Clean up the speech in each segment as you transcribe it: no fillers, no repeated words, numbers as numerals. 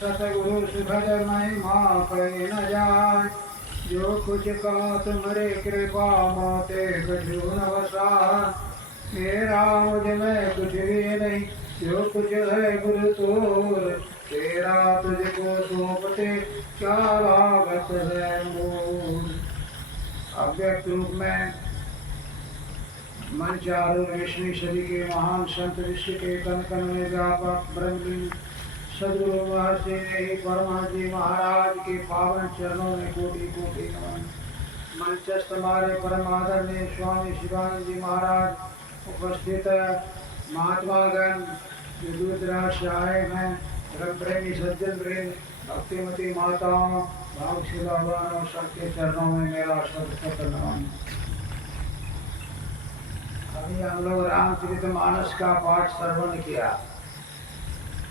सतगुरु सुखद महिमा कही न जाय। जो कुछ कहो तुम्हारे कृपा मोते कछु न वसा। मेरा मुझ में कुछ भी नहीं, जो कुछ है गुरु तोर। तेरा तुझको सौंपते क्या लागत है मोर। अव्यक्त रूप में मंच आरूढ़ विष्णु सदी के महान संत विश्व के कन कन में व्यापक ब्रह्मलीन सदगुरु महर्षि परमहंस जी महाराज के पावन चरणों में कोटि कोटि नमन। मंचस्थ हमारे परम आदरणीय स्वामी शिवानंद जी महाराज उपस्थित महात्मा गण जो दूर दराज से आए हैं, धर्म प्रेमी सज्जन वृंद, भक्तिमती माताओं, भाव शिवावानों, सबके चरणों में मेरा सर्वप्रथम नमन। अभी हम लोग रामचरितमानस का पाठ श्रवण किया।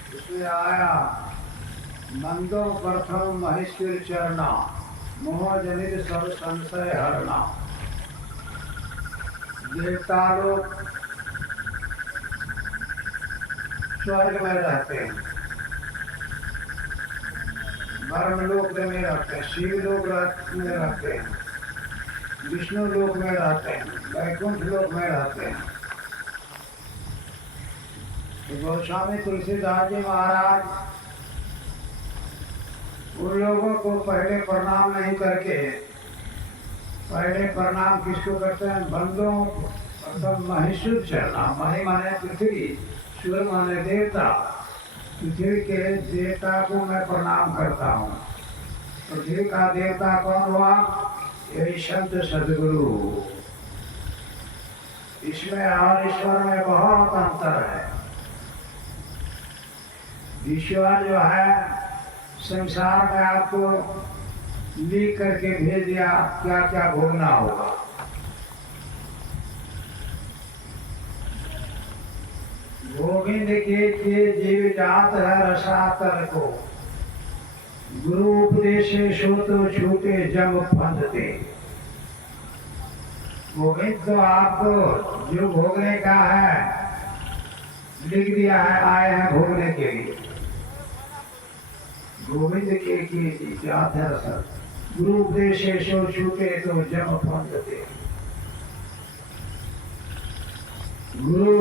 उसमें आया मंदो प्रथम महेश्वर चरना, मोह जनित सब संशय हरना। देवता लोग स्वर्ग में रहते हैं, ब्रह्म लोक में रहते हैं, शिव लोक में रहते हैं, विष्णु लोक में रहते हैं, वैकुंठ लोक में रहते हैं। तो गोस्वामी तुलसीदास जी महाराज उन लोगों को पहले प्रणाम नहीं करके, पहले प्रणाम किसको करते हैं? बंदों मतलब महेश्वर चरना। मही माने पृथ्वी, सूर्य माने देवता। पृथ्वी के देवता को मैं प्रणाम करता हूँ। पृथ्वी का देवता कौन हुआ? यही संत सदगुरु। इसमें और ईश्वर में बहुत अंतर है। ईश्वर जो है संसार में आपको लिख करके भेज दिया क्या क्या भोगना होगा। गोविंद के जीव जात है रसातल को। गुरु उपदेश सो तो छूटे जम फंदते। गोविंद तो आपको जो भोगने का है लिख दिया है, आए हैं भोगने के लिए। गोविंद के जात है रसा। गुरु उपदेश सो छूटे तो जम फंदते। गुरु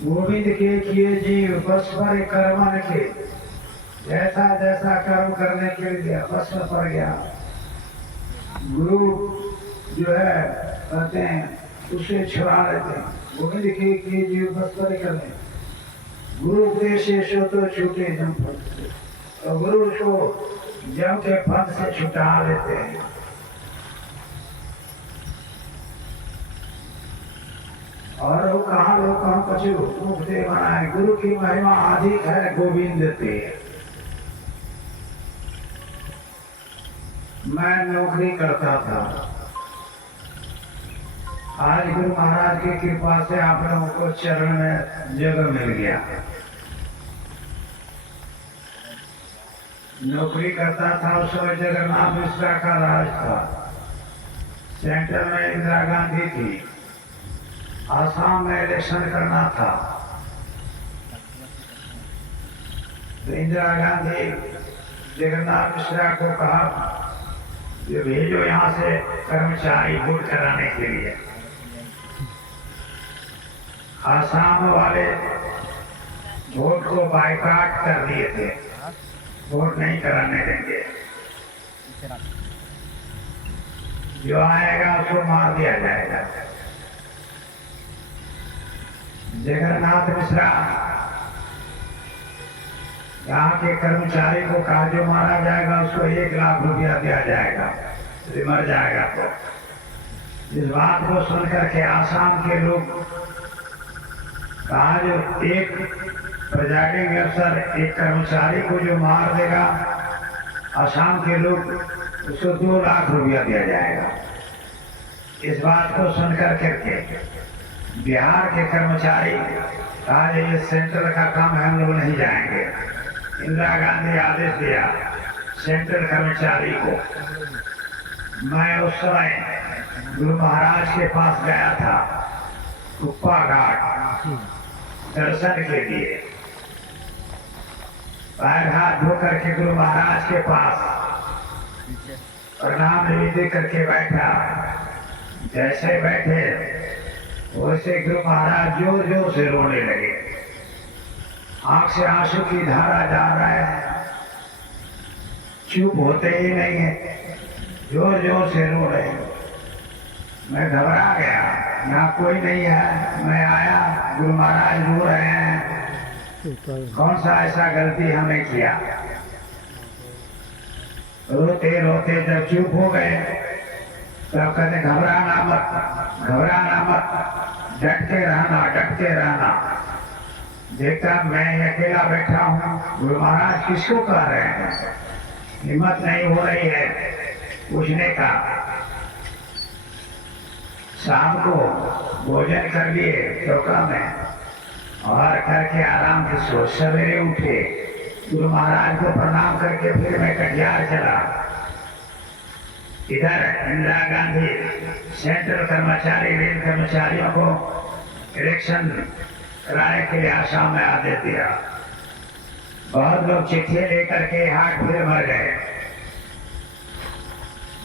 गोविंद के किए जीव बस पर कर्मन के। जैसा जैसा कर्म करने के लिए बस पड़ गया। गुरु जो है कहते हैं उसे छुड़ा लेते हैं। गोविंद के किए जीव बस पर करने। गुरु उपदेश सो तो छूटे जम फंदते। तो गुरु को जम के फंद से छुटा लेते हैं। और वो कहा लोग कहा कछु मुख से बनाए। गुरु की महिमा अधिक है गोविंद ते। मैं नौकरी करता था, आज गुरु महाराज की कृपा से आप लोगों को चरण में जगह मिल गया। नौकरी करता था उस समय जगन्नाथ मिश्रा का राज था। सेंटर में इंदिरा गांधी थी। आसाम में इलेक्शन करना था तो इंदिरा गांधी जगन्नाथ मिश्रा को कहा कि भेजो यहाँ से कर्मचारी वोट कराने के लिए। आसाम वाले वोट को बाइकाट कर दिए थे, वोट नहीं कराने देंगे। जो आएगा उसको मार दिया जाएगा। जगन्नाथ मिश्रा यहाँ के कर्मचारी को कहा जो मारा जाएगा उसको 1 लाख रुपया दिया जाएगा, यदि मर जाएगा तो। इस बात को सुनकर के आसाम के लोग कहा जो एक प्रिजाइडिंग अफसर एक कर्मचारी को जो मार देगा, आसाम के लोग उसको 2 लाख रुपया दिया जाएगा। इस बात को सुनकर करके बिहार के कर्मचारी कहा ये सेंट्रल का काम है, हम लोग नहीं जाएंगे। इंदिरा गांधी आदेश दिया सेंट्रल कर्मचारी को। मैं उस समय गुरु महाराज के पास गया था कुप्पा घाट दर्शन के लिए। पैर हाथ धो करके गुरु महाराज के पास प्रणाम निवेदन करके बैठा। जैसे बैठे वैसे गुरु महाराज जोर जोर से रोने लगे। आंख से आंसू की धारा जा रहा है, चुप होते ही नहीं है, जोर जोर से रो रहे। मैं घबरा गया, यहाँ कोई नहीं है। मैं आया, गुरु महाराज रो रहे हैं, कौन सा ऐसा गलती हमने किया। रोते रोते जब चुप हो गए तब कहते घबराना मत, घबराना मत, डट के रहना, डट के रहना। देखता मैं अकेला बैठा हूँ, गुरु महाराज किसको कह रहे हैं, हिम्मत नहीं हो रही है पूछने का। शाम को भोजन कर लिए चौका में और करके आराम से सो। सवेरे उठे, गुरु महाराज को प्रणाम करके फिर मैं कटिहार चला। इधर इंदिरा गांधी सेंट्रल कर्मचारी, रेल कर्मचारियों को इलेक्शन कराने के लिए आसाम में आदेश दिया। बहुत लोग चिट्ठी लेकर के हाथ फिर मर गए।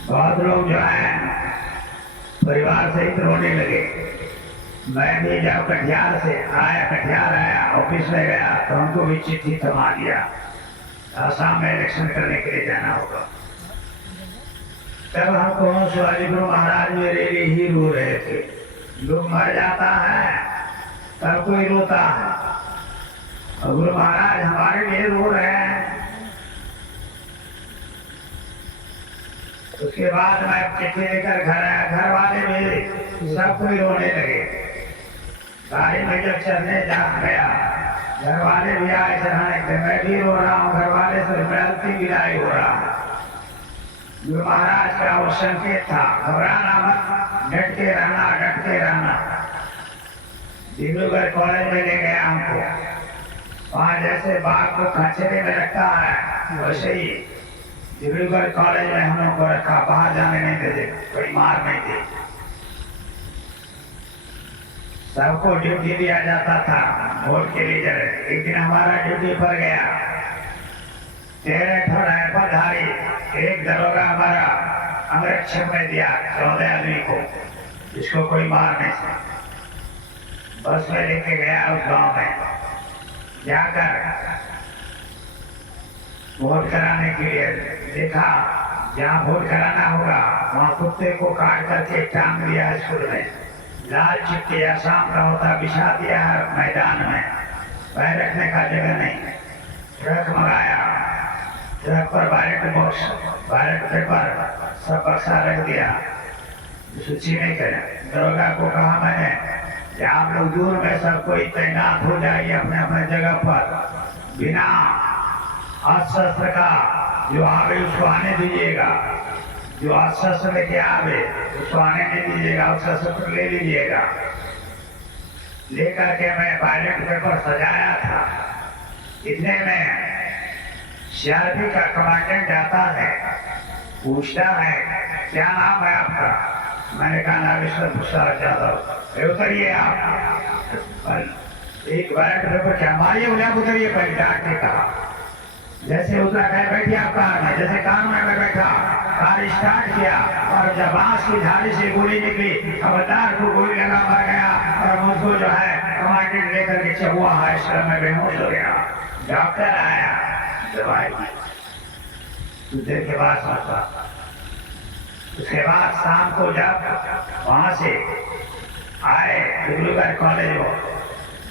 बहुत लोग जो है परिवार सहित रोने लगे। मैं भी जब कटिहार से आया, कटिहार आया, ऑफिस में गया तो हमको भी चिट्ठी थमा दिया, आसाम में इलेक्शन करने के लिए जाना होगा। तब हमको शिवाजी गुरु महाराज मेरे लिए ही रो रहे थे। लोग मर जाता है तब कोई रोता है, और गुरु महाराज हमारे लिए रो रहे हैं। उसके बाद मैं चिट्ठी लेकर घर आया, घर वाले भी सब कोई रोने लगे। गाड़ी में जब चलने जा गया, घर वाले भी आए चढ़ाने के, मैं भी रो रहा हूँ, घर वाले से बेलती विदाई हो रहा है। गुरु महाराज का वो संकेत था, घबराना मत, डट के रहना, डट के रहना। डिब्रूगढ़ कॉलेज में ले गया हमको। वहाँ जैसे बाघ को खंचरे में रखा है वैसे ही डिब्रूगढ़ कॉलेज में हम लोग को रखा, बाहर जाने नहीं देते, कोई मार नहीं दी। सबको ड्यूटी दिया जाता था वोट के लिए। एक दिन हमारा ड्यूटी पर गया, 13 राइफलधारी एक दरोगा हमारा अंगरक्षक में दिया 14 आदमी को, जिसको कोई मार नहीं सका। बस में लेके गया उस गांव में, जाकर वोट कराने के लिए देखा जहाँ वोट कराना होगा वहाँ कुत्ते को काट करके टांग दिया स्कूल में। लाल चिट्ठी आसाम का होता बिछा दिया है मैदान में, पैर रखने का जगह नहीं। ट्रक मंगाया, ट्रक पर बैलेट बॉक्स, बैलेट पेपर सब बक्सा रख दिया, सूची नहीं करे। दरोगा को कहा मैंने कि आप लोग दूर में सब कोई तैनात हो जाइए अपने अपने जगह पर, बिना अस्त्र का जो आवे उसको आने दीजिएगा, जो अस्त्र लेके आवे उसको आने नहीं दीजिएगा, उसका शस्त्र ले लीजिएगा। लेकर के मैं बैलेट पेपर सजाया था। इतने में सीआरपी का कमांडेंट आता है, पूछता है क्या नाम है आपका। मैंने कहा नागेश्वर प्रसाद यादव। उतरिए आप। एक बैलेट पेपर क्या मारिए, उतरिए पहले, डांट के कहा। जैसे उतरा कह बैठिए आप कार में, जैसे कार में बैठा, कार स्टार्ट किया और जब बांस की झाड़ी से गोली निकली, खबरदार को गोली लगा मर गया और मुझको जो है कमांडेंट लेकर के चबुआ हाई स्कूल में बेहोश हो गया। डॉक्टर आया, दवाई कुछ देर के बाद सोचा। उसके बाद शाम को जब वहां से आए डिब्रूगढ़ कॉलेज में,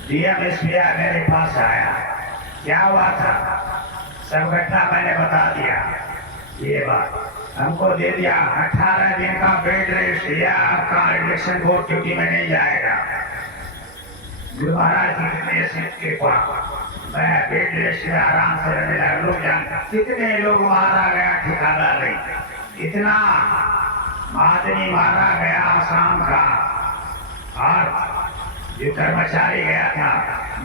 डीएम एसपीआई मेरे पास आया। क्या हुआ था सब घटना मैंने बता दिया। ये बात हमको दे दिया, 18 दिन का बेड रेस्ट दिया, आपका इलेक्शन बोर्ड ड्यूटी में नहीं जाएगा। गुरु महाराज के निर्देश के पास मैं बेड रेस्ट में आराम से रहने लगा। लोग जानते कितने लोग मारा गया ठिकाना नहीं, इतना आदमी मारा गया आसाम का। और जो कर्मचारी गया था,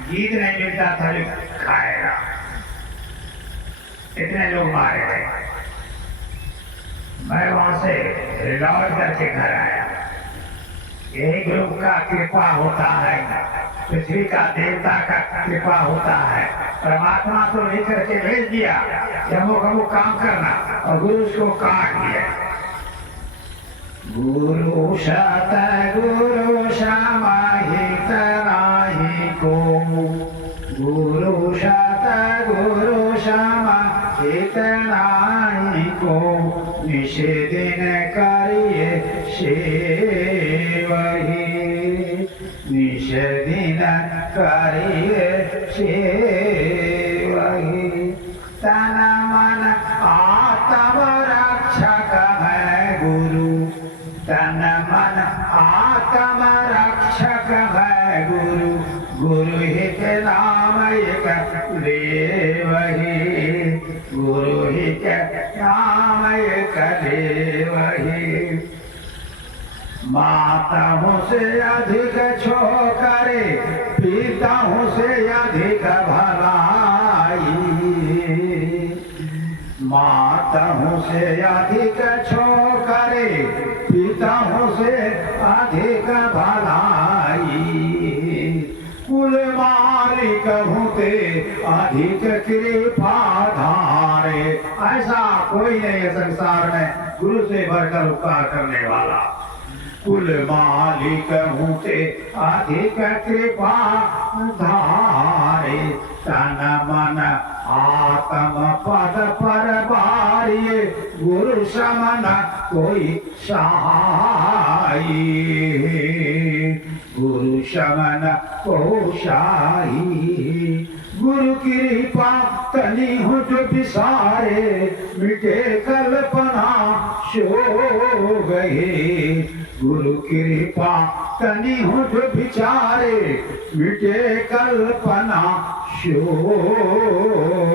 गीत नहीं मिलता था जो खाएगा, इतने लोग मारे गए। मैं वहां से लौट करके घर आया। यही ग्रुप का कृपा होता है। पृथ्वी का देवता का कृपा होता है। परमात्मा तो लेकर के भेज दिया अमुक अमुक काम करना, और गुरु उसको काट दिया। गुरु सत गुरु समाहित नाही को, गुरु सत गुरु समाहित नाही को, निषेधन करिए सेवही, निषेधन करिए सेवही। तन मन आत्म रक्षक है गुरु, तन मन आत्म रक्षक है गुरु, गुरु ही के नाम एक देवही, गुरु ही के नाम एक देवही। माताओं से अधिक छोकरे, पिताओं से अधिक भलाई, माताओं से अधिक छोकरे, पिताओं से अधिक भलाई, कुल मालिक होते अधिक कृपा धारे। ऐसा कोई नहीं है संसार में गुरु से बढ़कर उपकार करने वाला। कुल मालिक होते अधिक कृपा धारे, तन मन आत्म पद पर बारिये, गुरु समन कोई सहाई, गुरु समन को शाही। गुरु कृपा तनी हो जो विसारे, मिटे कल्पना सो गए, गुरु कृपा तनी हो जो विचारे, मिटे कल्पना सो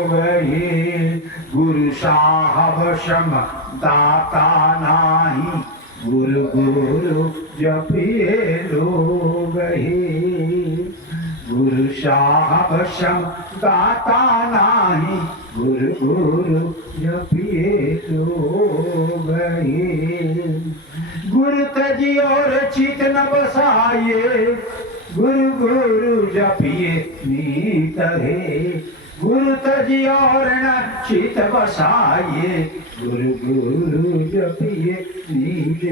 गए। गुरु साहब सम दाता नाही, गुरु गुरु जपिए लोग ही, गुरु साहब सम दाता नाही, गुरु गुरु जपिए लोग ही। गुरु तजी और चित न बसाइए, गुरु गुरु जपिए नीत है, गुरु तजी और न चित बसाइए, गुरु गुरु जपिए नीत है।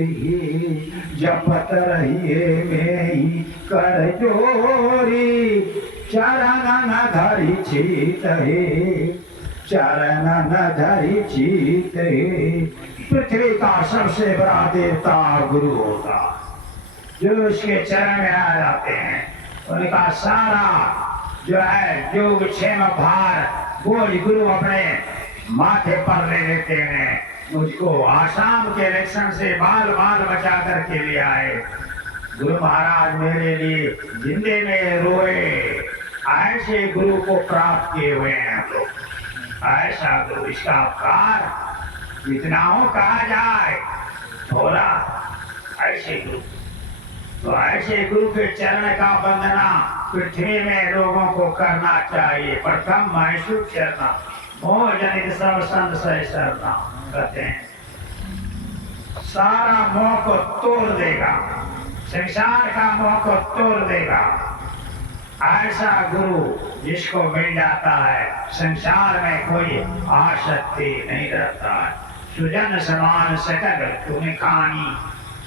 जपत रहिए में ही कर जोरी, चरण न धरी चित है, चरण न धरी चित है। पृथ्वी का सबसे बड़ा देवता गुरु होता, जो उसके चरण में आ जाते हैं उनका सारा जो है योग क्षेम भार बोझ गुरु अपने माथे पर ले लेते हैं। मुझको आसाम के इलेक्शन से बाल बाल बचा करके ले आए, गुरु महाराज मेरे लिए जिंदे में रोए, ऐसे गुरु को प्राप्त किए हुए हैं। तो ऐसा गुरु, इसका अपकार कितना हो कहा जाए थोड़ा। ऐसे गुरु, तो ऐसे गुरु के चरण का वंदना पृथ्वी में लोगों को करना चाहिए। प्रथम महसूस करना, मोह जनित सब संत सह शरणा कहते हैं, सारा मोह को तोड़ देगा, संसार का मोह को तोड़ देगा। ऐसा गुरु जिसको मिल जाता है संसार में कोई आसक्ति नहीं रहता है। सुजन समान सकल तुम्हें खानी,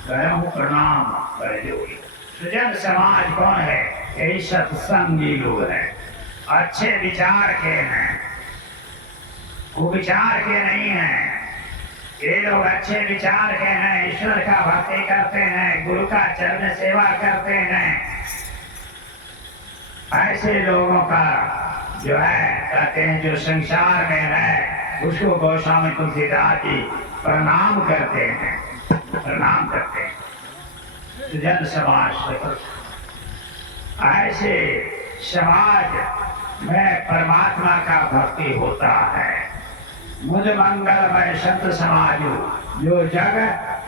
करहु प्रणाम कर जोड़ी। सुजन समाज कौन है? यही सत्संगी लोग हैं, अच्छे विचार के हैं, कुविचार के नहीं हैं। ये लोग अच्छे विचार के हैं, ईश्वर का भक्ति करते हैं, गुरु का चरण सेवा करते हैं। ऐसे लोगों का जो है कहते हैं जो संसार में है उसको गोस्वामी तुलसीदास जी प्रणाम करते हैं, प्रणाम करते हैं। जन समाज, ऐसे समाज में परमात्मा का भक्ति होता है। मुझ मंगलमय संत समाजो, जो जग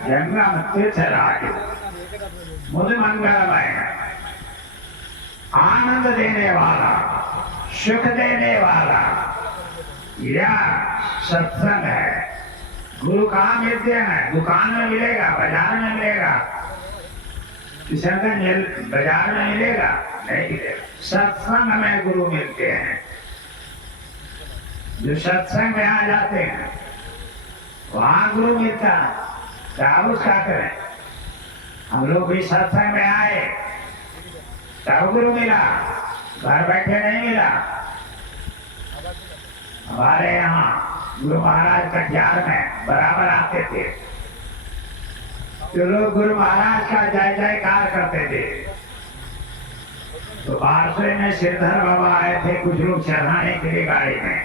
जंगम तीर्थ राजो। मुझ मंगलमय है, आनंद देने वाला, सुख देने वाला यह सत्संग है। गुरु कहाँ मिलते हैं? दुकान में मिलेगा, बाजार में मिलेगा, किशनगंज बाजार में मिलेगा, नहीं मिलेगा। सत्संग में गुरु मिलते हैं, जो सत्संग में आ जाते हैं वहां गुरु मिलता है। तब उसका करें, हम लोग भी सत्संग में आए तब गुरु मिला, घर बैठे नहीं मिला। हमारे यहाँ गुरु महाराज कटिहार में बराबर आते थे, तो लोग गुरु महाराज का जय जयकार करते थे। तो बारसोई में श्रीधर बाबा आए थे, कुछ लोग चढ़ाने के लिए गाड़ी में,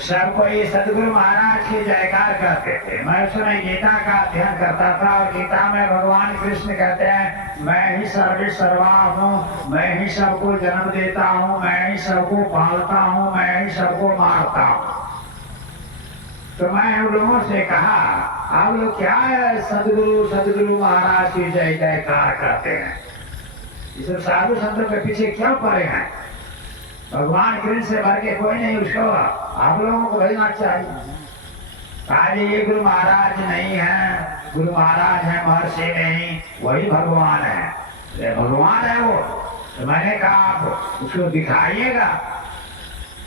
सबको ये सदगुरु महाराज की जयकार करते थे। मैं उस समय गीता का अध्ययन करता था और गीता में भगवान कृष्ण कहते हैं मैं ही सर्वे सर्वा हूँ, मैं ही सबको जन्म देता हूँ, मैं ही सबको पालता हूँ, मैं ही सबको मारता हूँ। तो मैं उन लोगों से कहा आप लोग क्या है सदगुरु महाराज की जय जयकार करते हैं, ये सब साधु संतों के पीछे क्यों पड़े हैं? भगवान कृष्ण से भर के कोई नहीं, उसको आप लोगों को भेजना चाहिए। आज ये गुरु महाराज नहीं है, गुरु महाराज है महर्षि नहीं, वही भगवान है। ये भगवान है वो। तो मैंने कहा आप उसको दिखाइएगा,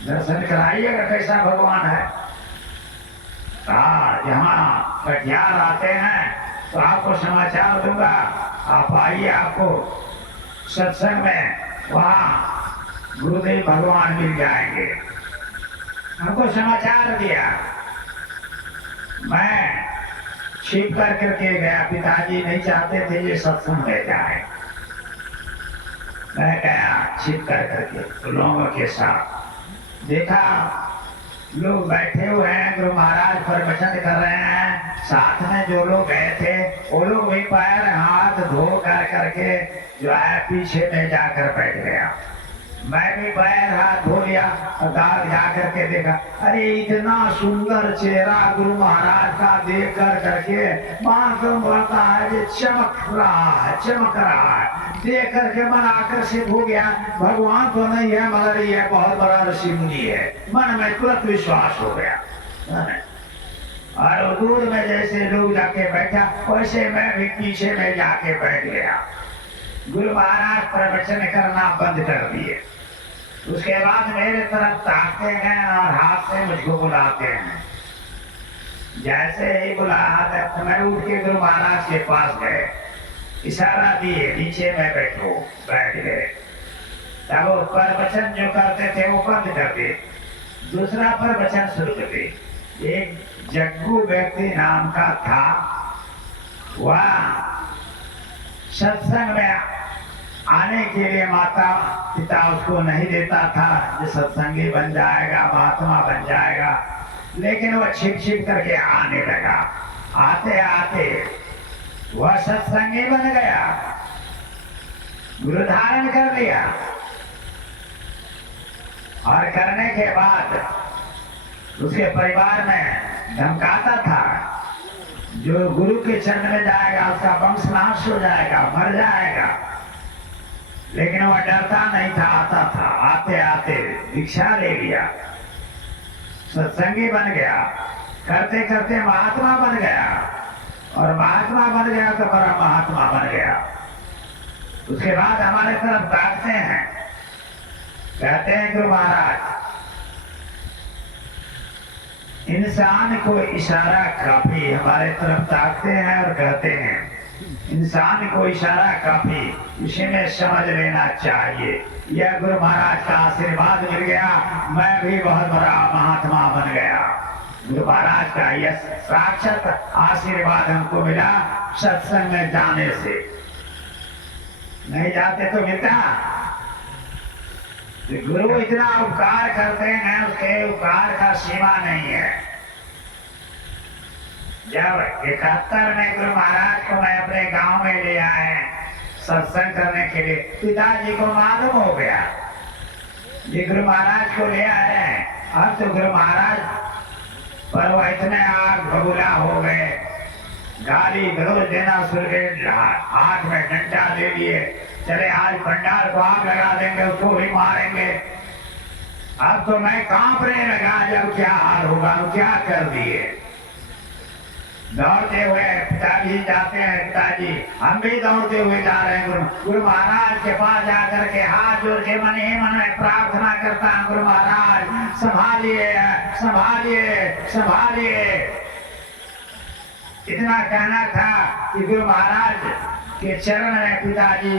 दर्शन कराइएगा कैसा भगवान है। यहाँ कटिहार आते हैं तो आपको समाचार दूंगा, आप आइए, आपको सत्संग में वहाँ गुरुदेव भगवान मिल जाएंगे। हमको समाचार दिया, मैं छिप करके गया, पिताजी नहीं चाहते थे ये सत्संग में जाए। मैं गया छिप करके लोगों के साथ, देखा लोग बैठे हुए हैं, गुरु महाराज प्रवचन कर रहे हैं, साथ में जो लोग गए थे वो लोग भी पैर हाथ धो करके जो है पीछे में जाकर बैठ गया। मैं भी पैर हाथ धो लिया और दाल जाकर के देखा, अरे इतना सुंदर चेहरा गुरु महाराज का देख करके मालूम होता है कि चमक रहा है। देख करके मन आकर्षित हो गया, भगवान तो नहीं है मगर ये बहुत बड़ा ऋषि मुनि है, मन में तुरंत विश्वास हो गया। और दूर में जैसे लोग जाके बैठा वैसे मैं भी पीछे में जाके बैठ गया। गुरु महाराज प्रवचन करना बंद कर दिए। उसके बाद मेरे तरफ ताकते हैं और हाथ से मुझको बुलाते हैं। जैसे ही बुलाया तो मैं उठ के गुरु महाराज के पास गए, इशारा दिए नीचे में बैठ गए। तब वो प्रवचन जो करते थे वो बंद कर दिए, दूसरा प्रवचन शुरू कर दिए। एक जग्गू व्यक्ति नाम का था, वह सत्संग में आने के लिए माता पिता उसको नहीं देता था, जो सत्संगी बन जाएगा, महात्मा बन जाएगा, लेकिन वह छिप करके आने लगा। आते आते वह सत्संगी बन गया, गुरु धारण कर लिया। और करने के बाद उसके परिवार में धमकाता था, जो गुरु के चरण में जाएगा उसका वंश नाश हो जाएगा, मर जाएगा। लेकिन वह डरता नहीं था, आता था। आते आते दीक्षा ले लिया, सत्संगी बन गया, करते करते महात्मा बन गया, और महात्मा बन गया तो बड़ा महात्मा बन गया। उसके बाद हमारे तरफ ताकते हैं, कहते हैं गुरु महाराज इंसान को इशारा काफी, हमारे तरफ ताकते हैं और कहते हैं इंसान को इशारा काफी, इसी में समझ लेना चाहिए। यह गुरु महाराज का आशीर्वाद मिल गया, मैं भी बहुत बड़ा महात्मा बन गया। गुरु महाराज का यह साक्षात आशीर्वाद हमको मिला सत्संग में जाने से। नहीं जाते तो मिलता। गुरु इतना उपकार करते हैं, उसके उपकार का सीमा नहीं है। जब 71 में गुरु महाराज को मैं अपने गांव में ले आए सत्संग करने के लिए, पिताजी को मालूम हो गया ये गुरु महाराज को ले आए हैं। अब तो गुरु महाराज पर वो इतने आग बबूला हो गए, गाली गलौज देना शुरू कर, हाथ में डंडा ले लिए, चले आज पंडाल को आग लगा देंगे, उसको भी मारेंगे। अब तो मैं कांपने लगा, जब क्या हाल होगा, क्या कर दिए। दौड़ते हुए पिताजी जाते हैं, पिताजी हम भी दौड़ते हुए जा रहे हैं गुरु महाराज के पास जाकर के हाथ जोड़ के मन ही मन में प्रार्थना करता हूँ, गुरु महाराज संभालिए संभालिए संभालिए। इतना कहना था कि गुरु महाराज के चरण में पिताजी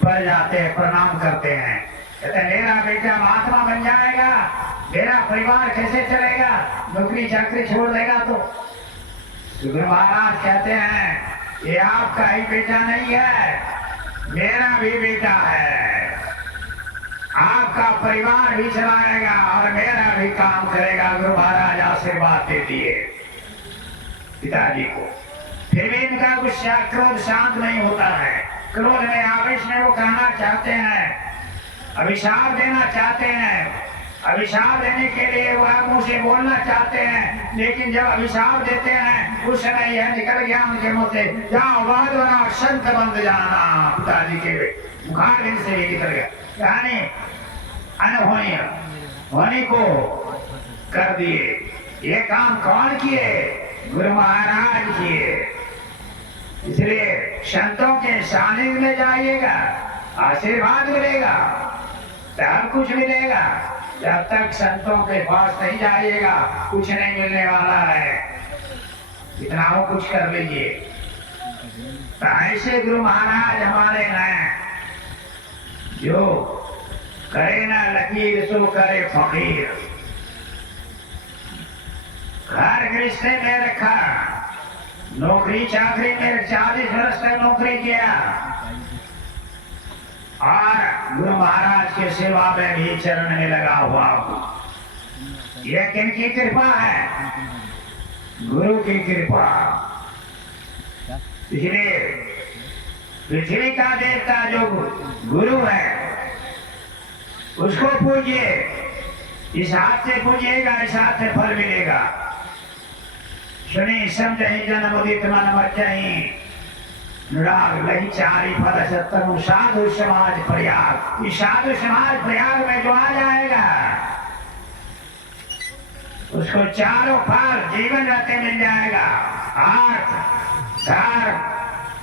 पड़ जाते हैं, प्रणाम करते हैं, कहते मेरा बेटा महात्मा बन जाएगा, मेरा परिवार कैसे चलेगा, नौकरी चाकरी छोड़ देगा। तो गुरु महाराज कहते हैं ये आपका ही बेटा नहीं है, मेरा भी बेटा है, आपका परिवार भी चलाएगा और मेरा भी काम करेगा। गुरु महाराज आशीर्वाद दे दिए पिताजी को। फिर भी इनका गुस्सा क्रोध शांत नहीं होता है, क्रोध में आवेश में वो कहना चाहते हैं, अभिशाप देना चाहते हैं, अभिशाप देने के लिए वह मुंह से बोलना चाहते हैं, लेकिन जब अभिशाप देते हैं उस समय यह निकल गया उनके मुंह से, जाओ वादवरा संत बंद जाना। पिताजी के मुखार दिन से ही निकल गया, यानी अनहोनी होने को कर दिए। ये काम कौन किए? गुरु महाराज किए। इसलिए संतों के सानिध्य में जाइएगा, आशीर्वाद मिलेगा, सब कुछ मिलेगा। जब तक संतों के पास नहीं जाइएगा कुछ नहीं मिलने वाला है, इतना वो कुछ कर लीजिए। तो ऐसे गुरु महाराज हमारे हैं, जो करे ना लकीर सो करे फकीर। घर गृहस्थी में रखा, नौकरी चाकरी में 40 वर्ष तक नौकरी किया और गुरु महाराज के सेवा में भी चरण में लगा हुआ। यह किनकी कृपा है? गुरु की कृपा। इसलिए पृथ्वी का देवता जो गुरु है उसको पूजिए, इस हाथ से पूजिएगा, इस हाथ से फल मिलेगा। सुनी समझही जन्म उदित मन मज्जही, अनुराग लही चारी फल सत्तनु साधु समाज प्रयाग। इस साधु समाज प्रयाग में जो आ जाएगा उसको चारों फल जीवन रहते मिल जाएगा, अर्थ धर्म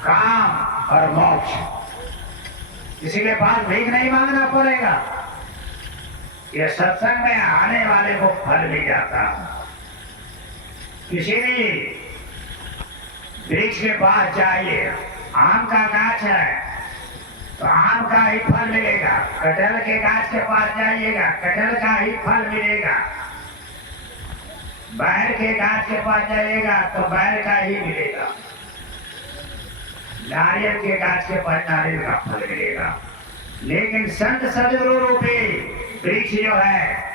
काम और मोक्ष। किसी के पास भीख नहीं मांगना पड़ेगा, ये सत्संग में आने वाले को फल मिल जाता। किसी भी वृक्ष के पास जाइए, आम का गाछ है तो आम का ही फल मिलेगा, कटहल के गाछ के पास जाइएगा कटहल का ही फल मिलेगा, बैर के गाछ के पास जाइएगा तो बैर का ही मिलेगा, नारियल के गाछ के पास नारियल का फल मिलेगा। लेकिन संत सदगुरु रूपी वृक्ष जो है,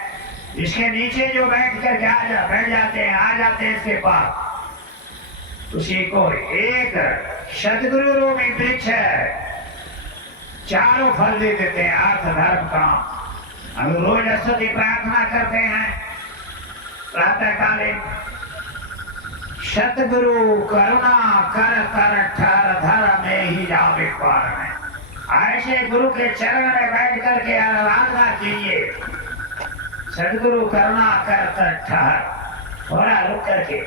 इसके नीचे जो बैठ जाते हैं, आ जाते हैं इसके पास, उसी को एक सदगुरु रूपी वृक्ष है, चारों फल दे देते हैं, अर्थ धर्म काम। हम रोज स्तुति प्रार्थना करते हैं प्रातः कालीन, सतगुरु करुणा कर तर ठर धर में ही जावे पार में। ऐसे गुरु के चरण में बैठ करके आराधना कीजिए, सदगुरु करुणा कर तर ठहर, थोड़ा रुक करके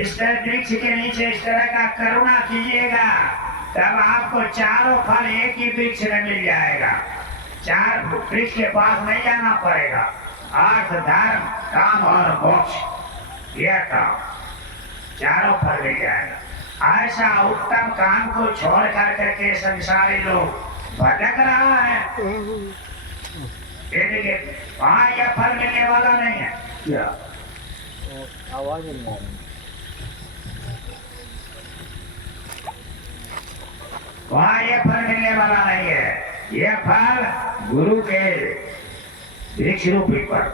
इस तरह वृक्ष के नीचे इस तरह का करुणा कीजिएगा, तब आपको चारों फल एक ही वृक्ष में मिल जाएगा। चार वृक्ष के पास नहीं जाना पड़ेगा, अर्थ धर्म काम और मोक्ष, यह काम चारों फल मिल जाएगा। ऐसा उत्तम काम को छोड़ करके संसारी लोग भटक रहा है, वहां यह फल मिलने वाला नहीं है। क्या आवाज नहीं आ रही? वहां यह फल मिलने वाला नहीं है। यह फल गुरु के वृक्ष रूपी पर,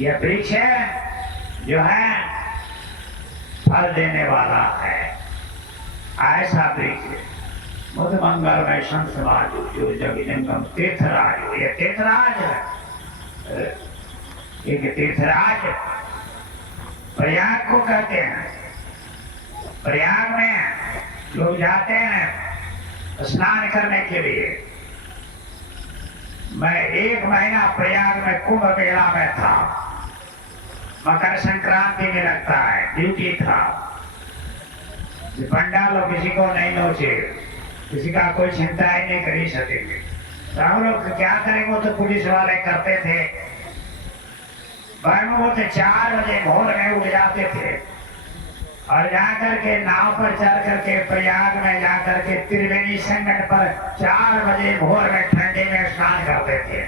यह वृक्ष है जो है फल देने वाला है, ऐसा वृक्ष। मध मंगल में संत समाज जो जगनिंगम तीर्थराज, ये तीर्थराज है, एक तीर्थराज प्रयाग को कहते हैं। प्रयाग में लोग जाते हैं स्नान करने के लिए। मैं 1 महीना प्रयाग में कुंभ मेला में था, मकर संक्रांति में लगता है, ड्यूटी था। पंडालों किसी को नहीं नोचे, किसी का कोई चिंता ही नहीं करी सकेंगे। तो हम लोग क्या करेंगे, वो तो पुलिस वाले करते थे। पर वो तो 4 बजे भोर में उठ जाते थे और जाकर के नाव पर चढ़ करके प्रयाग में जाकर के त्रिवेणी संगम पर 4 बजे भोर में ठंडी में स्नान करते थे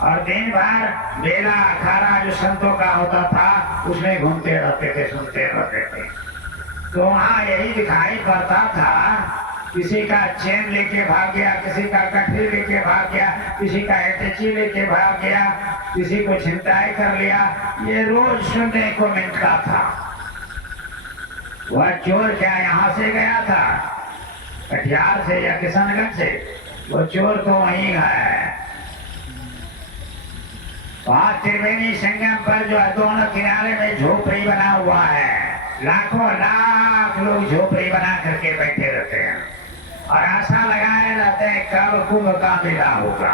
और दिन भर मेला अखाड़ा जो संतों का होता था उसमें घूमते रहते थे, सुनते रहते थे। तो वहाँ यही दिखाई पड़ता था, किसी का चेन लेके भाग गया, किसी का कठरी लेके भाग गया, किसी का एटची लेके भाग गया, किसी को छिनताई कर लिया। ये रोज सुनने को मिलता था। वह चोर क्या यहाँ से गया था, कटिहार से या किशनगंज से? वो चोर तो वहीं है। वहाँ त्रिवेणी संगम पर जो है दोनों किनारे में झोपड़ी बना हुआ है, लाखों लाख लोग झोपड़ी बना करके बैठे रहते हैं और आशा लगाए रहते हैं कब कुंभ का मेला होगा।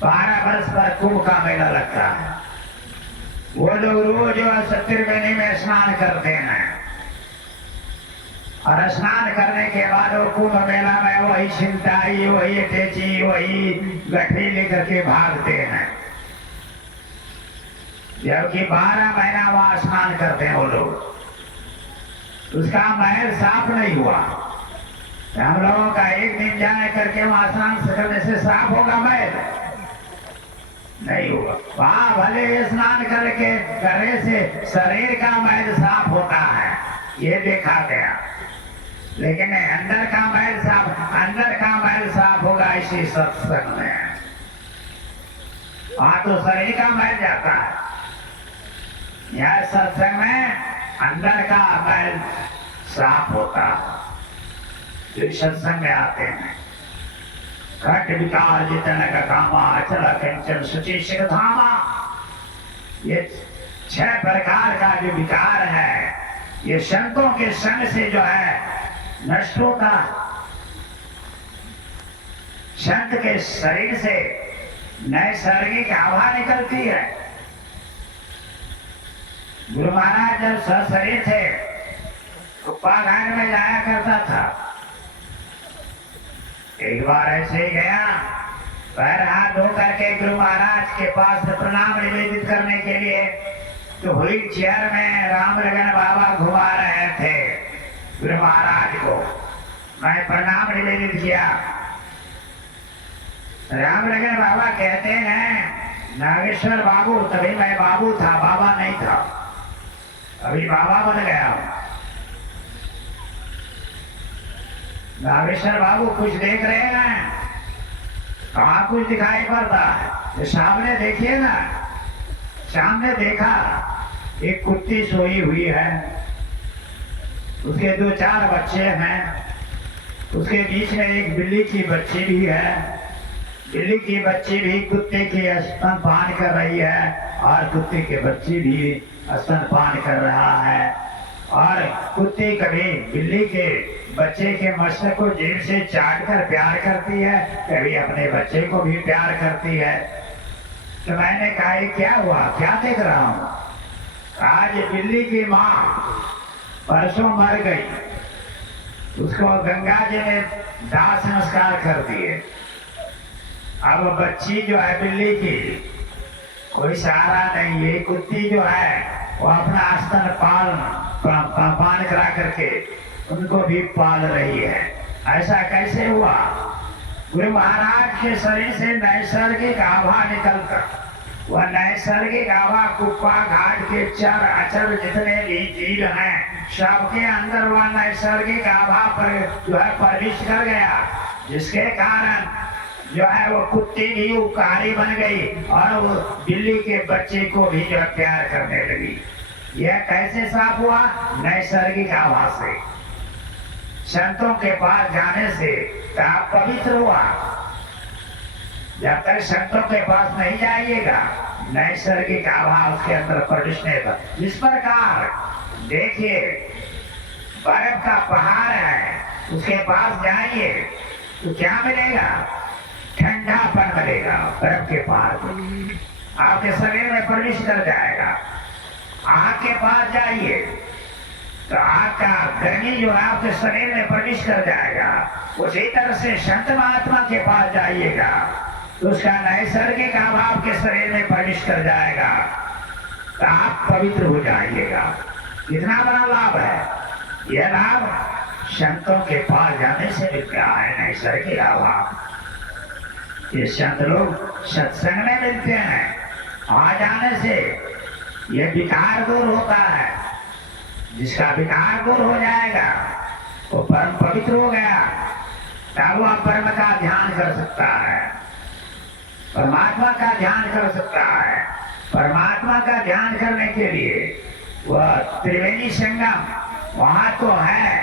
12 वर्ष पर कुंभ का मेला लगता है। वो लोग रोज त्रिवेणी में स्नान करते हैं और स्नान करने के बाद वो कुंभ मेला में वही छिनताई, वही टेची, वही गठरी लेकर के भागते हैं। जबकि 12 महीना वहां स्नान करते हैं वो लोग, उसका महल साफ नहीं हुआ। हम लोगों का एक दिन जाने करके वहां स्नान करने से साफ होगा महल? नहीं होगा। वहां भले स्नान करने से शरीर का महल साफ होता है, ये देखा गया, लेकिन अंदर का महल साफ होगा इसी सत्संग में। वहां तो शरीर का महल जाता है, यह सत्संग में अंदर का महल साफ होता है। जो सत्संग में आते हैं, घट विकार जितन का कामा अचल कंचन सुचि शिवधामा, ये 6 प्रकार का जो विकार है, ये संतों के संग से जो है नष्ट होता। संत के शरीर से नैसर्गिक हवा निकलती है। गुरु महाराज जब सशरीर थे उपाघाट में जाया करता था। एक बार ऐसे ही गया, पैर हाथ धो करके गुरु महाराज के पास प्रणाम निवेदित करने के लिए, तो व्हील चेयर में राम लगन बाबा घुमा रहे थे गुरु महाराज को। मैं प्रणाम निवेदित किया। राम लगन बाबा कहते हैं नागेश्वर बाबू, तभी मैं बाबू था, बाबा नहीं था, अभी बाबा बन गया। नागेश्वर बाबू कुछ देख रहे हैं? कहाँ कुछ दिखाई पड़ता है? सामने देखिए ना। सामने देखा एक कुत्ती सोई हुई है, उसके 2-4 बच्चे हैं, उसके बीच में एक बिल्ली की बच्ची भी है। बिल्ली की बच्ची भी कुत्ते के स्तनपान कर रही है और कुत्ते के बच्ची भी स्तनपान कर रहा है। और कुत्ते कभी बिल्ली के बच्चे के मस्तक को जीभ से चाट कर प्यार करती है, कभी अपने बच्चे को भी प्यार करती है। तो मैंने कहा ये क्या हुआ, क्या देख रहा हूँ? आज बिल्ली की माँ परसों मर गई, उसको गंगा जी ने दाह संस्कार कर दिए। अब बच्ची जो है बिल्ली की, कोई सहारा नहीं। ये कुत्ती जो है वो अपना स्तन पान करा करके उनको भी पाल रही है। ऐसा कैसे हुआ? गुरु महाराज के शरीर से नैसर्गिक आभा निकलकर, वह नैसर्गिक आभा कुप्पा घाट के चर अचर जितने भी जीव हैं सबके अंदर वह नैसर्गिक आभा पर जो है प्रविष्ट कर गया, जिसके कारण जो है वो कुत्ती भी उपकारी बन गई और वो बिल्ली के बच्चे को भी जो प्यार करने लगी। यह कैसे साफ हुआ? नैसर्गिक आभा से। संतों के पास जाने से आप पवित्र हुआ। जब तक संतों के पास नहीं जाइएगा नैसर्गिक आभा उसके अंदर प्रविष्ट नहीं होगा। जिस प्रकार देखिए बर्फ का पहाड़ है, उसके पास जाइए तो क्या मिलेगा? ठंडापन मिलेगा बर्फ के पहाड़ में। आपके शरीर में प्रवेश कर जाएगा। आग के पास जाइए तो आग का गर्मी जो है आपके शरीर में प्रवेश कर जाएगा। उसी तरह से संत महात्मा के पास जाइएगा तो उसका नैसर्गिक भाव आपके शरीर में प्रवेश कर जाएगा तो आप पवित्र हो जाइएगा। कितना बड़ा लाभ है यह लाभ संतों के पास जाने से मिलता है। नैसर्गिक भाव ये संत लोग सत्संग में मिलते हैं। आ जाने से ये विकार दूर होता है। जिसका विकार दूर हो जाएगा वो परम पवित्र हो गया तब वह परम का ध्यान कर सकता है, परमात्मा का ध्यान कर सकता है। परमात्मा का ध्यान करने के लिए वह त्रिवेणी संगम वहां तो है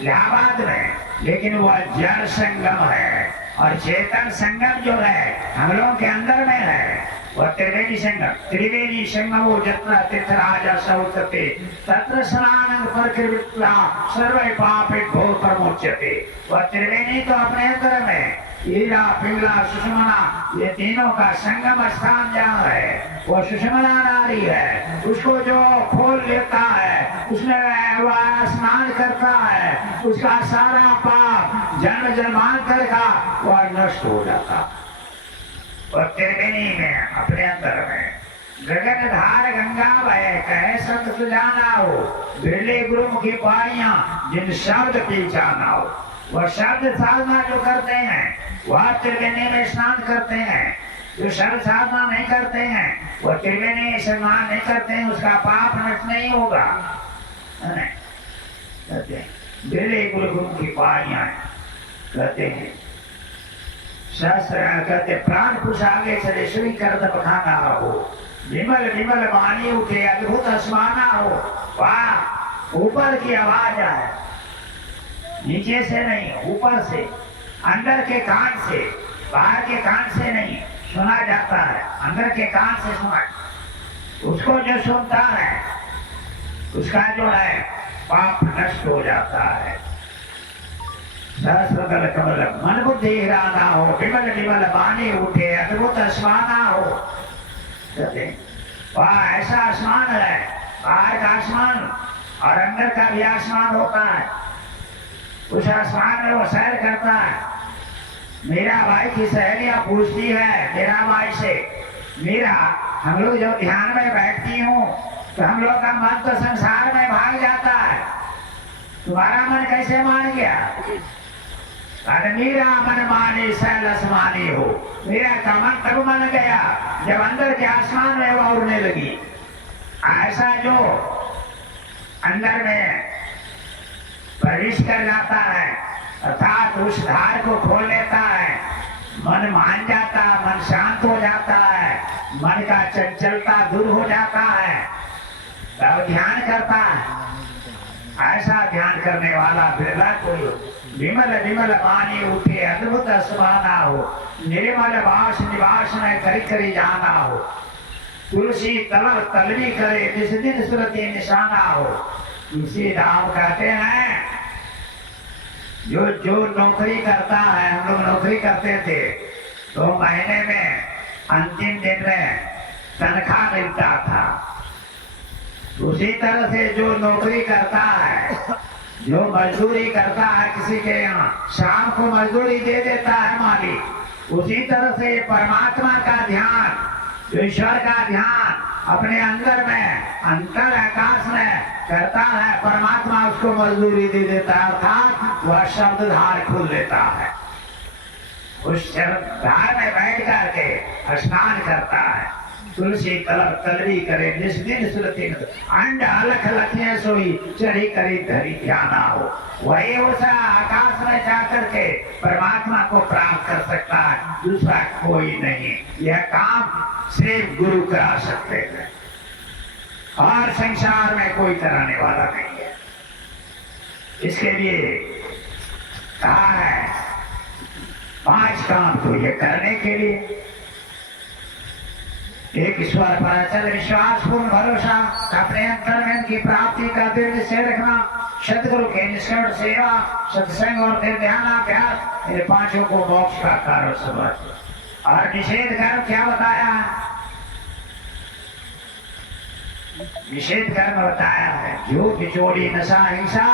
इलाहाबाद में, लेकिन वह जल संगम है और चेतन संगम जो है हम लोगों के अंदर में है वह त्रिवेणी संगम वो जत्र तीर्थराज सौतते तत्र स्नानं प्रकृत्या सर्वे पापे घोर प्रमोच्यते। वह त्रिवेणी तो अपने अंदर में हीरा पिंगला सुषमना ये तीनों का संगम स्थान जहाँ है वो सुषमना नारी है। उसको जो खोल लेता है उसमें वह स्नान करता है, उसका सारा पाप जन्म जन्मांतर का वह नष्ट हो जाता। और त्रिवेणी में अपने अंदर में गगन धार गंगा बहे कहे संत सुजाना हो, बिरले गुरुमुखी पाइया जिन शब्द पीछाना हो। वह शब्द साधना जो करते हैं वह त्रिवेणी में स्नान करते हैं। जो शब्द साधना नहीं करते हैं वह त्रिवेणी में स्नान नहीं करते हैं, उसका पाप नष्ट नहीं होगा। बिरले गुरुमुखी पाइया कहते हैं शास्त्र कहते प्राण पुरुष आगे चले श्री कर बखाना हो, विमल विमल वाणी उठे अद्भुत आसमाना हो। वाह ऊपर की आवाज आए, नीचे से नहीं ऊपर से, अंदर के कान से, बाहर के कान से नहीं सुना जाता है, अंदर के कान से सुना। उसको जो सुनता है उसका जो है पाप नष्ट हो जाता है। सहस्रदल कमल मन बुद्धि हिराना हो, विमल विमल वाणी उठे अद्भुत आसमाना हो। वह ऐसा आसमान है, बाहर का आसमान और अंदर का भी आसमान होता है। उस आसमान में वो सैर करता है। मीरा भाई की सहेलियां पूछती है मीरा भाई से, मीरा हम लोग जो ध्यान में बैठती हूँ तो हम लोग का मन तो संसार में भाग जाता है, तुम्हारा मन कैसे मान गया? अरे मीरा मन माने सैलस मानी हो। मीरा का मन तब मन गया जब अंदर के आसमान में वह उड़ने लगी। ऐसा जो अंदर में प्रवेश कर जाता है अर्थात उस धार को खोल लेता है, मन मान जाता है, मन शांत हो जाता है, मन का चंचलता दूर हो जाता है, तब ध्यान करता है। ऐसा ध्यान करने वाला बिरला कोई विमल विमल वाणी उठे अद्भुत आसमाना हो, निर्मल वास निवास में करी करी जाना हो। तुलसी तलब तलवी करे जिस दिन सुरती निशाना हो। तुलसी राम कहते हैं जो नौकरी करता है, हम लोग नौकरी करते थे तो महीने में अंतिम दिन में तनख्वाह मिलता था। उसी तरह से जो नौकरी करता है, जो मजदूरी करता है किसी के यहाँ, शाम को मजदूरी दे देता है मालिक। उसी तरह से परमात्मा का ध्यान, जो ईश्वर का ध्यान अपने अंदर में अंतर आकाश में करता है, परमात्मा उसको मजदूरी दे देता है, अर्थात वह शब्द धार खोल देता है। उस शब्द धार में बैठ करके स्नान करता है। तुलसी तलब तलवी करे जिस दिन सुरती अंड अलख लखियां सोई चढ़ी करी धरी ध्याना हो। वही उस आकाश में जाकर के परमात्मा को प्राप्त कर सकता है, दूसरा कोई नहीं। यह काम सिर्फ गुरु करा सकते हैं और संसार में कोई कराने वाला नहीं है। इसके लिए कहा है 5 काम तो ये करने के लिए एक ईश्वर पर अचल विश्वास पूर्ण भरोसा, अपने अंतर्मन की प्राप्ति का दृढ़ निश्चय रखना, सतगुरु के निष्कपट सेवा, सत्संग और ध्यानाभ्यास, इन 5 को मोक्ष का कारण समझ। और निषेध कर्म क्या बताया? निषेध कर्म बताया है, झूठ, चोरी, नशा, हिंसा,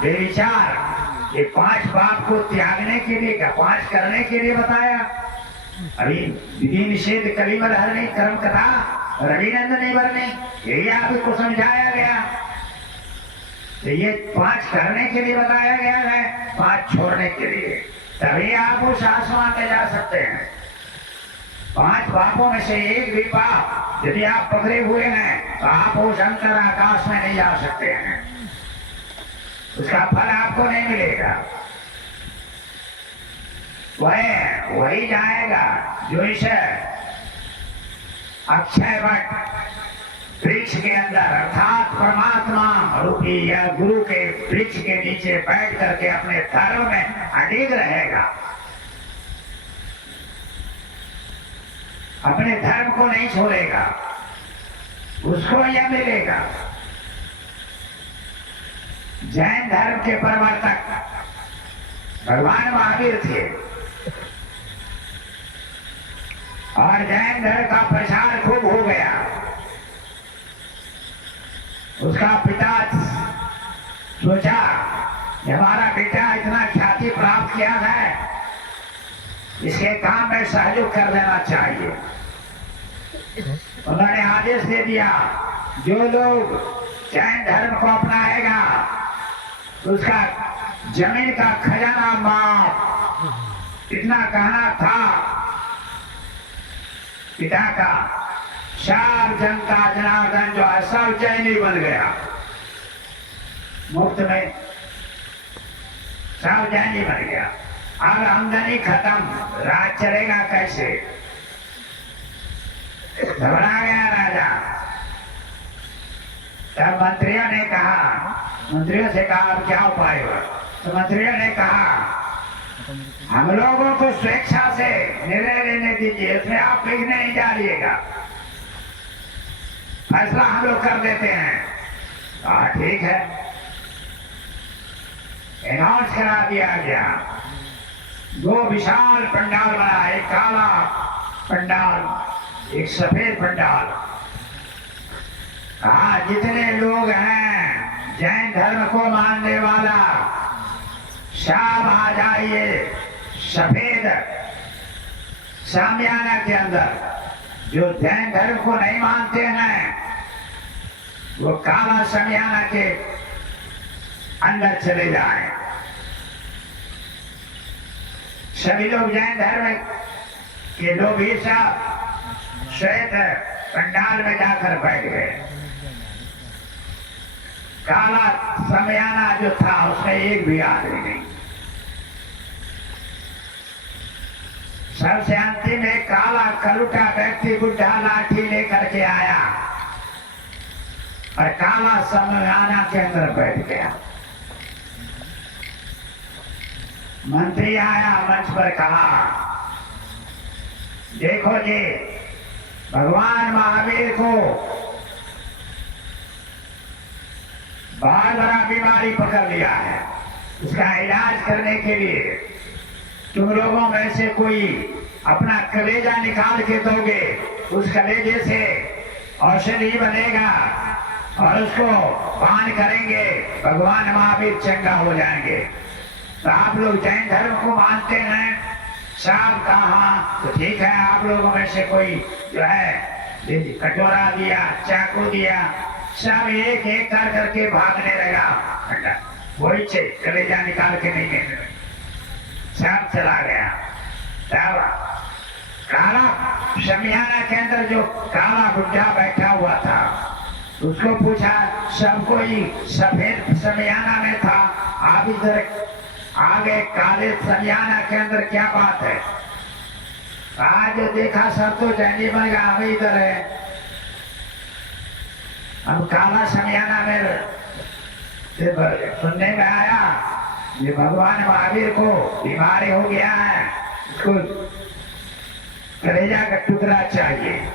बेविचार, ये 5 पाप को त्यागने के लिए क्या 5 करने के लिए बताया। अभी विधि निषेध कलिमल हरणी कर्म कथा रविनंदन भरने यही आपको समझाया गया। तो ये 5 करने के लिए बताया गया है, 5 छोड़ने के लिए, तभी आप उस आसमान में जा सकते हैं। 5 पापों में से एक भी पाप यदि आप पकड़े हुए हैं तो आप उस अंतर आकाश में नहीं जा सकते हैं, उसका फल आपको नहीं मिलेगा। वही जाएगा जो इस अक्षय वट वृक्ष के अंदर अर्थात परमात्मा रूपी या गुरु के वृक्ष के नीचे बैठ करके अपने धर्म में अडिग रहेगा, अपने धर्म को नहीं छोड़ेगा, उसको यह मिलेगा। जैन धर्म के प्रवर्तक भगवान महावीर थे और जैन धर्म का प्रसार खूब हो गया। उसका पिता सोचा कि हमारा बेटा इतना ख्याति प्राप्त किया है, इसके काम में सहयोग कर देना चाहिए। उन्होंने आदेश दे दिया, जो लोग जैन धर्म को अपनाएगा उसका जमीन का खजाना माफ। इतना कहना था पिता का, सब जनता जनार्दन जो है सब जैनी बन गया, मुफ्त में सब जैनी बन गया। अब आमदनी खत्म, राज चलेगा कैसे? घबरा गया राजा। तब मंत्रियों से कहा अब क्या उपाय हुआ? तो मंत्रियों ने कहा हम लोगों को स्वेच्छा से निर्णय लेने दीजिए, उसमें आप लिखने नहीं डालिएगा, फैसला हम लोग कर देते हैं। ठीक है, अनाउंस करा दिया गया। 2 विशाल पंडाल बना, एक काला पंडाल, एक सफेद पंडाल। जितने लोग हैं जैन धर्म को मानने वाला सब आ जाइए सफेद शामियाना के अंदर। जो जैन धर्म को नहीं मानते हैं वो काला शामियाना के अंदर चले जाएं। सभी लोग जैन धर्म के लोग ही सब श्वेत पंडाल में जाकर बैठ गए। काला शामियाना जो था उसमें एक भी आदमी नहीं। सबसे अंतिम एक काला कलुटा व्यक्ति बुढ़ा लाठी लेकर के आया और काला शामियाना के अंदर बैठ गया। मंत्री आया, मंच पर कहा, देखो जी, भगवान महावीर को बहुत बड़ा बीमारी पकड़ लिया है, उसका इलाज करने के लिए तुम लोगों में से कोई अपना कलेजा निकाल के दोगे, उस कलेजे से औषधि बनेगा और उसको पान करेंगे, भगवान महावीर चंगा हो जाएंगे। तो आप लोग जैन धर्म को मानते हैं? सब कहा तो ठीक है, आप लोगों में से कोई जो है कटोरा दिया, चाकू दिया, सब एक एक कर करके भागने लगा। वही कलेजा निकाल के नहीं देने, सब चला गया। तब काला शामियाना के अंदर जो काला बुढ़ा बैठा हुआ था उसको पूछा, सब कोई सफेद शामियाना में था, आप इधर आगे काले शामियाना के अंदर क्या बात है? आज देखा सब तो जैनी बन गया, हम इधर है। हम काला शामियाना में सुनने में आया ये भगवान महावीर को बीमारी हो गया है, उसको कलेजा का टुकड़ा चाहिए।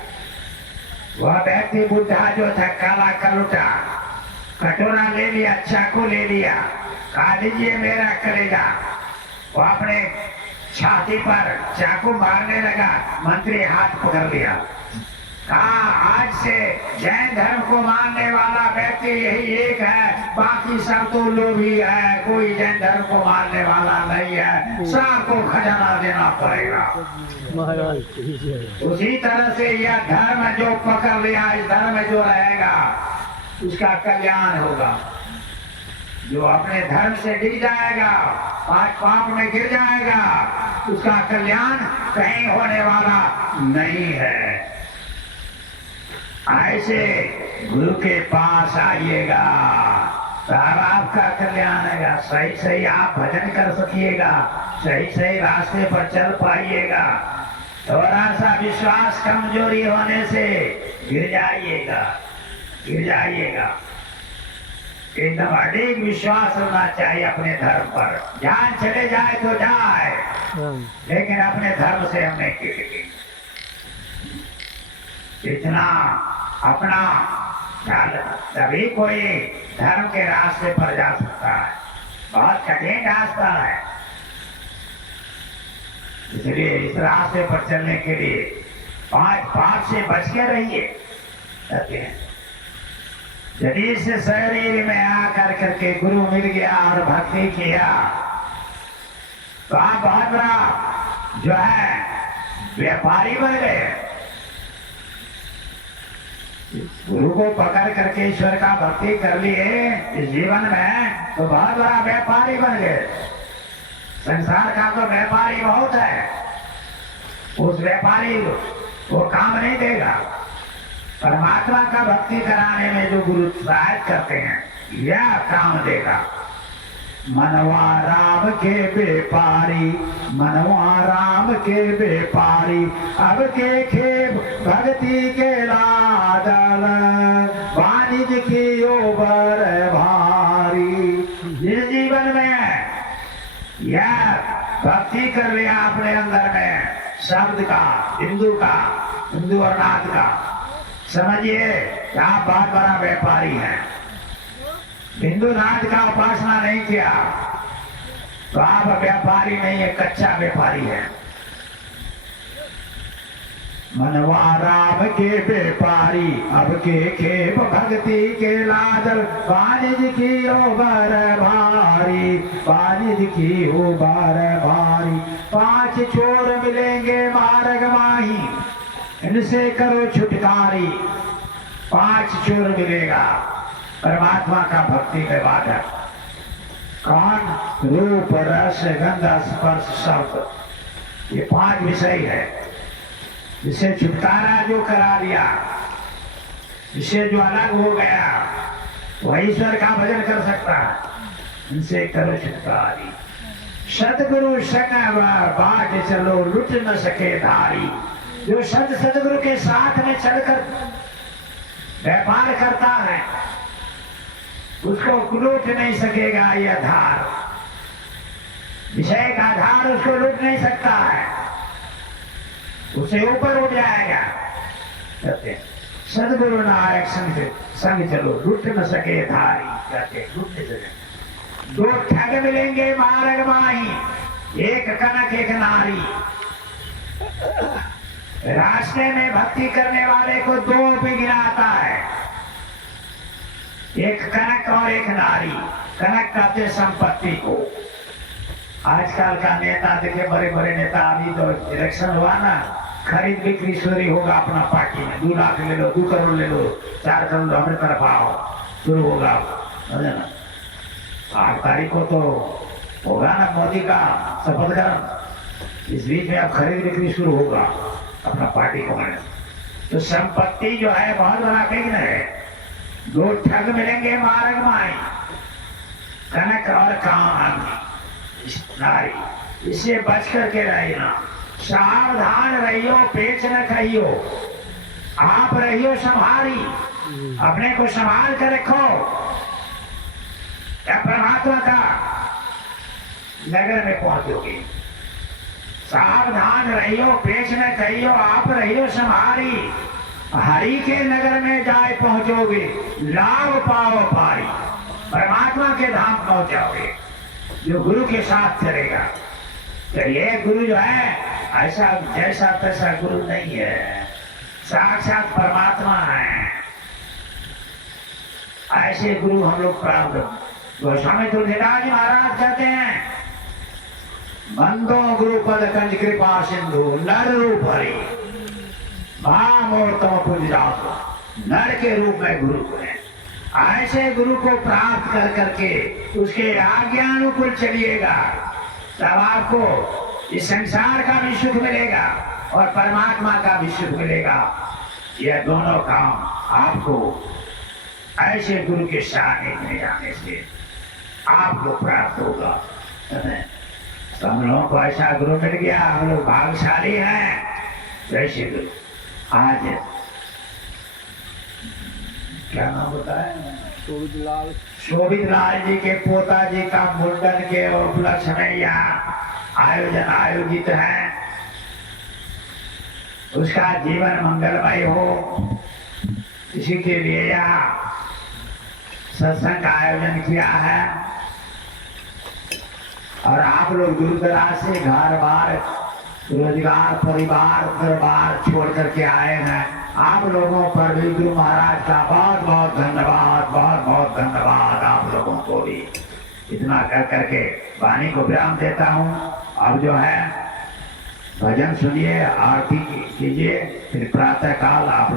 वह व्यक्ति बुढ़ा जो था काला कलुटा, कटोरा ले लिया, चाकू ले लिया, खा लीजिए मेरा कलेजा। वो अपने छाती पर चाकू मारने लगा, मंत्री हाथ पकड़ लिया, आज से जैन धर्म को मानने वाला व्यक्ति यही एक है, बाकी सब तो लोभी है, कोई जैन धर्म को मानने वाला नहीं है, सबको खजाना देना पड़ेगा। उसी तरह से यह धर्म जो पकड़ लिया, इस धर्म में जो रहेगा उसका कल्याण होगा। जो अपने धर्म से गिर जाएगा, पाप में गिर जाएगा, उसका कल्याण कहीं होने वाला नहीं है। ऐसे गुरु के पास आइएगा तब आपका कल्याण आएगा। सही सही आप भजन कर सकिएगा, सही सही रास्ते पर चल पाइएगा। थोड़ा सा विश्वास कमजोरी होने से गिर जाइएगा। एकदम अडिग विश्वास होना चाहिए अपने धर्म पर। जान चले जाए तो जाए, लेकिन अपने धर्म से हमें इतना अपना तभी कोई धर्म के रास्ते पर जा सकता है। बहुत कठिन रास्ता है, इसलिए इस रास्ते पर चलने के लिए पाप से बच के रहिए। यदि इस शरीर में आकर करके गुरु मिल गया और भक्ति किया तो आप बहुत बड़ा जो है व्यापारी बन गए। गुरु को पकड़ करके ईश्वर का भक्ति कर लिए इस जीवन में तो बहुत बड़ा व्यापारी बन गए। संसार का तो व्यापारी बहुत है, उस व्यापारी को काम नहीं देगा। परमात्मा का भक्ति कराने में जो गुरु सहायता करते हैं यह काम देगा। मनवा राम के व्यापारी, मनवा राम के व्यापारी, अब के खेब भक्ति के लादल, वाणिज्य की ओबर भारी। इस जीवन में यह भक्ति कर लिया अपने अंदर में, शब्द का, हिंदू और नाथ का, समझिए आप बहुत बड़ा व्यापारी हैं। हिंदू नाथ का उपासना नहीं किया तो आप व्यापारी नहीं है, कच्चा व्यापारी है। मनवा राम के व्यापारी, अब के खेप भक्ति के लादल, वाणिज्य की ओबर भारी, वाणिज्य की ओबर भारी। 5 चोर मिलेंगे मार्ग माही, इनसे करो छुटकारी। 5 चोर मिलेगा परमात्मा का भक्ति में बाधक। कान, रूप, रस, गंध, स्पर्श, शब्द, ये 5 विषय है। जिसे छुटकारा जो करा दिया, जिसे जो अलग हो गया, वह ईश्वर का भजन कर सकता है। इनसे करो छुटकारी। सतगुरु संग बाट चलो, लुट न सके धारी। जो सदगुरु के साथ में चलकर व्यापार करता है उसको लूट नहीं सकेगा। यह धार, विषय का धार उसको लूट नहीं सकता है, उसे ऊपर उठ जाएगा। सदगुरु नायक संग चलो, लूट न सके धारी। कहते लूट नहीं सके। 2 ठग मिलेंगे मार्ग माही, एक कनक एक नारी। रास्ते में भक्ति करने वाले को 2 पे गिराता है, एक कनक और एक नारी। कनक कहते संपत्ति को। आजकल का नेता देखे, बड़े बड़े नेता, अभी तो इलेक्शन हुआ ना, खरीद बिक्री शुरू होगा अपना पार्टी में। 2 लाख ले लो, 2 करोड़ ले लो, 4 करोड़ हमारे तरफ आओ, शुरू होगा। समझे ना? 8 तारीख को तो होगा ना मोदी का शपथ ग्रहण। इस बीच में अब खरीद बिक्री शुरू होगा अपना पार्टी को। तो संपत्ति जो है बहुत बड़ा विघ्न है। 2 ठग मिलेंगे मार्ग माई, कनक और कान नारी। इससे बच करके रहना, सावधान रहियो, पेच न कहियो। आप रहियो संभारी, अपने को संभाल कर रखो। या परमात्मा का नगर में पहुंचोगे। सावधान रहियो, पेच न कहियो, आप रहियो संभारी। हरि के नगर में जाए पहुंचोगे, लाभ पाओ पारी। परमात्मा के धाम पहुंच जाओगे जो गुरु के साथ चलेगा। तो ये गुरु जो है ऐसा जैसा तैसा गुरु नहीं है। साक्षात परमात्मा है। ऐसे गुरु हम लोग प्राप्त। गोस्वामी तुलसीदास जी महाराज कहते हैं, बंदो गुरु पद कंज कृपा सिंधु नर रूप हरि भाम और तम पूज नर के रूप में गुरु है। ऐसे गुरु को प्राप्त कर करके उसके आज्ञानुकूल चलिएगा, तब आपको इस संसार का भी सुख मिलेगा और परमात्मा का भी सुख मिलेगा। यह दोनों काम आपको ऐसे गुरु के सानिध्य में जाने से आपको प्राप्त होगा। तो हम लोगों को ऐसा गुरु मिल गया, हम लोग भाग्यशाली हैं। जैसे गुरु आज क्या नाम बताया, शोभित लाल जी के पोता जी का मुंडन के उपलक्ष्य में यहाँ आयोजन आयोजित है। उसका जीवन मंगलमय हो, इसी के लिए यहाँ सत्संग का आयोजन किया है। और आप लोग दूर दराज से घर बार रोजगार परिवार दरबार छोड़ करके आए हैं। आप लोगों पर भी गुरु महाराज का बहुत बहुत धन्यवाद, बहुत बहुत धन्यवाद। आप लोगों को भी इतना कर करके वाणी को विराम देता हूँ। अब जो है भजन सुनिए, आरती कीजिए, फिर प्रातः काल आप लोग